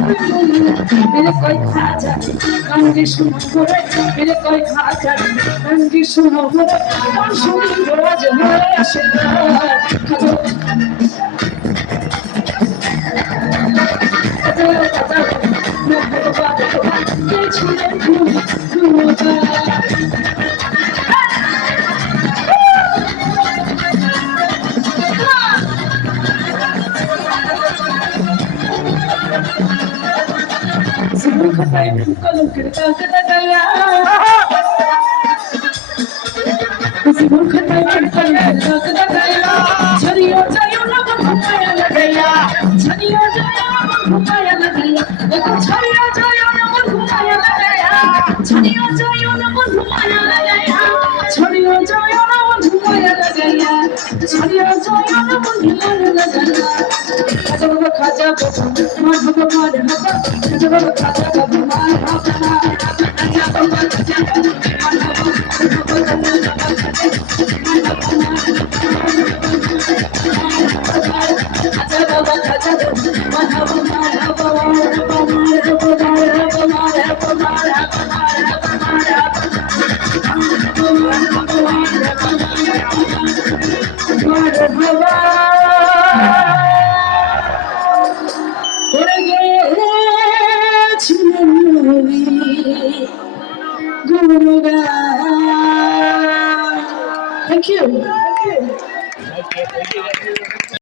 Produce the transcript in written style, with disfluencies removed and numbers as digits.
मेरे कोई खाजा कंगी सुनो करे मेरे कोई खाजा कंगी सुनो करे कौन सुनी रोज हमारे आशीर्वाद खाजो खाजो खाजो मैं भगवान के छुए दूंगा kalau kita kaya Simul khatai kalau kita kaya chariyo jayo na bhumaya lagaya chariyo jayo na bhumaya lagaya eko chariyo jayo na bhumaya lagaya chariyo jayo na bhumaya lagaya chariyo jayo na bhumaya lagaya chariyo jayo na bhumaya lagaya खाजा बाबा मार बाबा मार बाबा खाजा बाबा खाजा बाबा मार बाबा खाजा बाबा